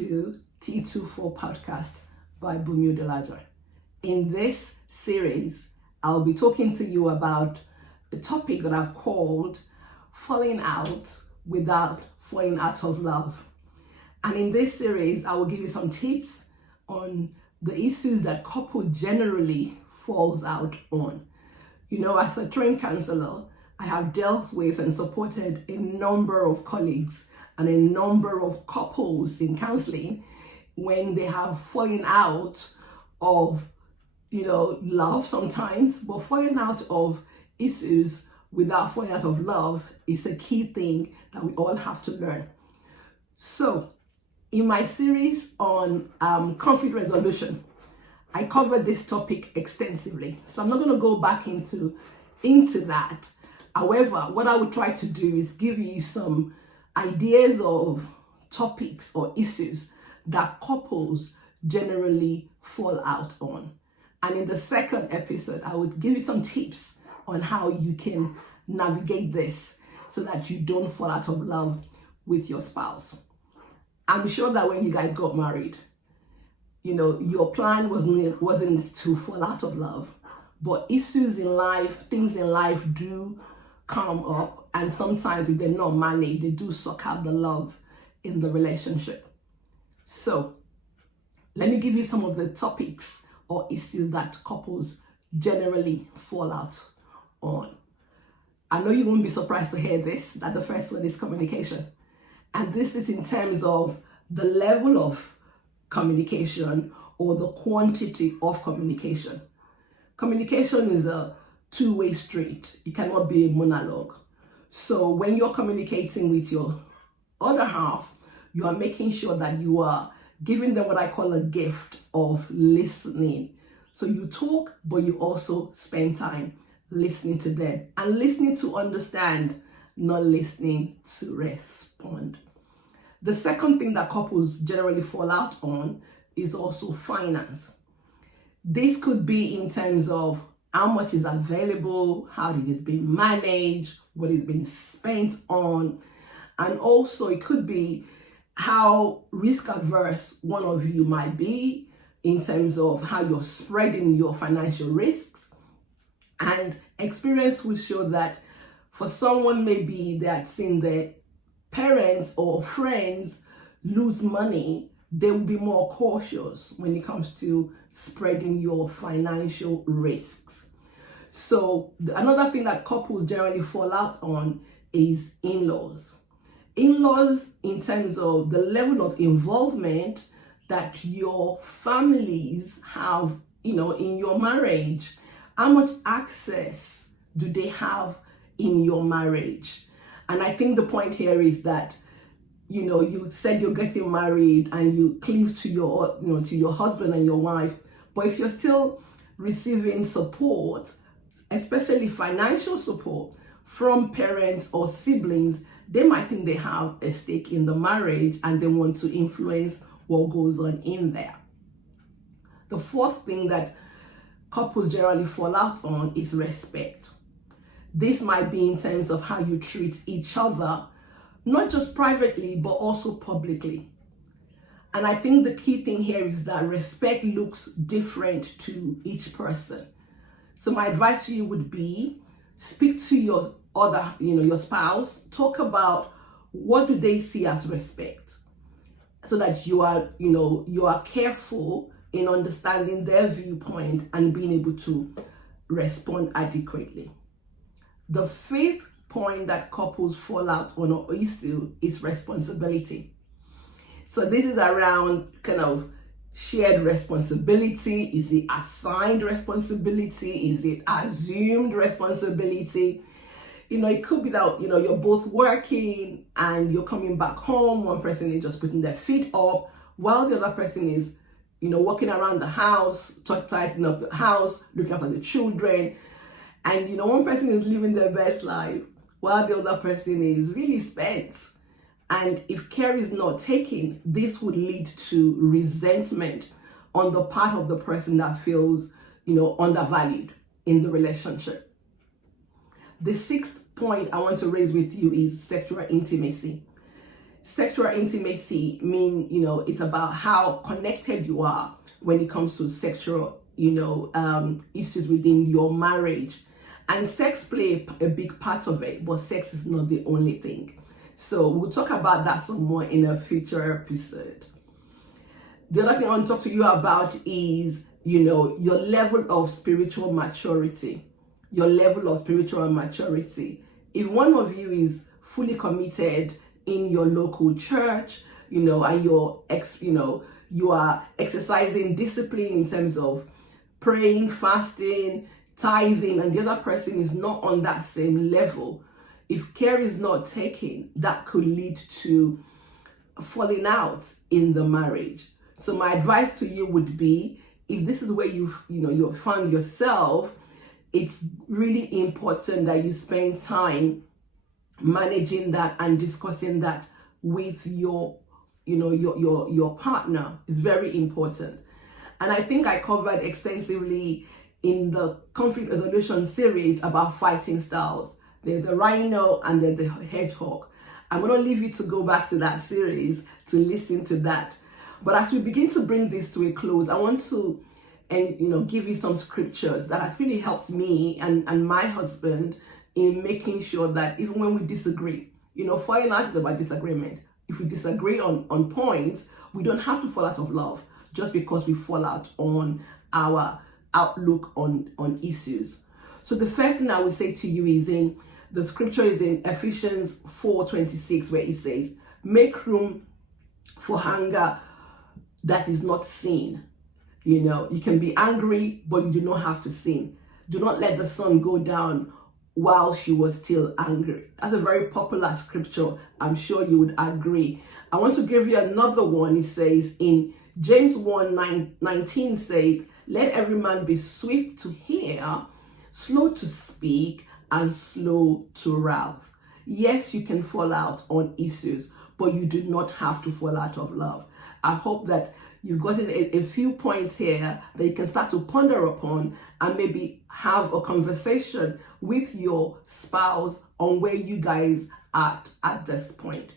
to T24 Podcast by Bumi Odolajo. In this series, I'll be talking to you about a topic that I've called falling out without falling out of love. And in this series, I will give you some tips on the issues that couple generally falls out on. You know, as a trained counselor, I have dealt with and supported a number of colleagues and a number of couples in counseling when they have fallen out of, love sometimes, but falling out of issues without falling out of love is a key thing that we all have to learn. So, in my series on conflict resolution, I covered this topic extensively. So I'm not going to go back into that. However, what I would try to do is give you some ideas of topics or issues that couples generally fall out on. And in the second episode, I would give you some tips on how you can navigate this so that you don't fall out of love with your spouse. I'm sure that when you guys got married, your plan wasn't to fall out of love, but issues in life, things in life do come up, and sometimes if they're not managed, they do suck out the love in the relationship. So let me give you some of the topics or issues that couples generally fall out on. I know you won't be surprised to hear this, that the first one is communication. And this is in terms of the level of communication or the quantity of communication. Communication is a two-way street. It cannot be a monologue. So when you're communicating with your other half, you are making sure that you are giving them what I call a gift of listening. So you talk, but you also spend time listening to them and listening to understand, not listening to respond. The second thing that couples generally fall out on is also finance. This could be in terms of how much is available, how it is being managed, what is being spent on, and also it could be how risk averse one of you might be in terms of how you're spreading your financial risks. And experience will show that for someone, maybe they had seen their parents or friends lose money, they will be more cautious when it comes to spreading your financial risks. So another thing that couples generally fall out on is in-laws. In-laws in terms of the level of involvement that your families have, in your marriage. How much access do they have in your marriage? And I think the point here is that, you said you're getting married and you cleave to your husband and your wife. But if you're still receiving support, especially financial support from parents or siblings, they might think they have a stake in the marriage and they want to influence what goes on in there. The fourth thing that couples generally fall out on is respect. This might be in terms of how you treat each other, not just privately, but also publicly. And I think the key thing here is that respect looks different to each person. So my advice to you would be, speak to your your spouse, talk about what do they see as respect, so that you are careful in understanding their viewpoint and being able to respond adequately. The fifth point that couples fall out on or issue is responsibility. So this is around kind of shared responsibility. Is it assigned responsibility? Is it assumed responsibility? It could be that, you're both working and you're coming back home. One person is just putting their feet up while the other person is, walking around the house, tidying up the house, looking after the children. And, one person is living their best life while the other person is really spent. And if care is not taken, this would lead to resentment on the part of the person that feels, undervalued in the relationship. The sixth point I want to raise with you is sexual intimacy. sexual intimacy mean, it's about how connected you are when it comes to sexual, issues within your marriage. And sex play a big part of it, but sex is not the only thing. So we'll talk about that some more in a future episode. The other thing I want to talk to you about is, your level of spiritual maturity. Your level of spiritual maturity. If one of you is fully committed in your local church, and you are exercising discipline in terms of praying, fasting, tithing, and the other person is not on that same level, if care is not taken, that could lead to falling out in the marriage. So my advice to you would be, if this is where you found yourself, it's really important that you spend time managing that and discussing that with your partner. Is very important. And I think I covered extensively in the conflict resolution series about fighting styles. There's the rhino and then the hedgehog. I'm going to leave you to go back to that series to listen to that. But as we begin to bring this to a close, I want to give you some scriptures that has really helped me and my husband in making sure that even when we disagree, falling out is about disagreement. If we disagree on points, we don't have to fall out of love just because we fall out on our outlook on issues. So the first thing I would say to you is the scripture is in Ephesians 4:26, where it says, make room for anger that is not sin. You can be angry, but you do not have to sin. Do not let the sun go down while she was still angry. That's a very popular scripture. I'm sure you would agree. I want to give you another one. It says in James 1:19 says, let every man be swift to hear, slow to speak, and slow to wrath. Yes, you can fall out on issues, but you do not have to fall out of love. I hope that you've gotten a few points here that you can start to ponder upon and maybe have a conversation with your spouse on where you guys are at this point.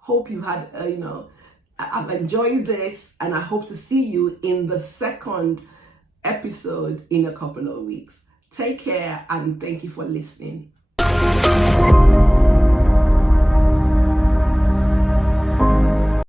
Hope you had, I've enjoyed this, and I hope to see you in the second episode in a couple of weeks. Take care and thank you for listening.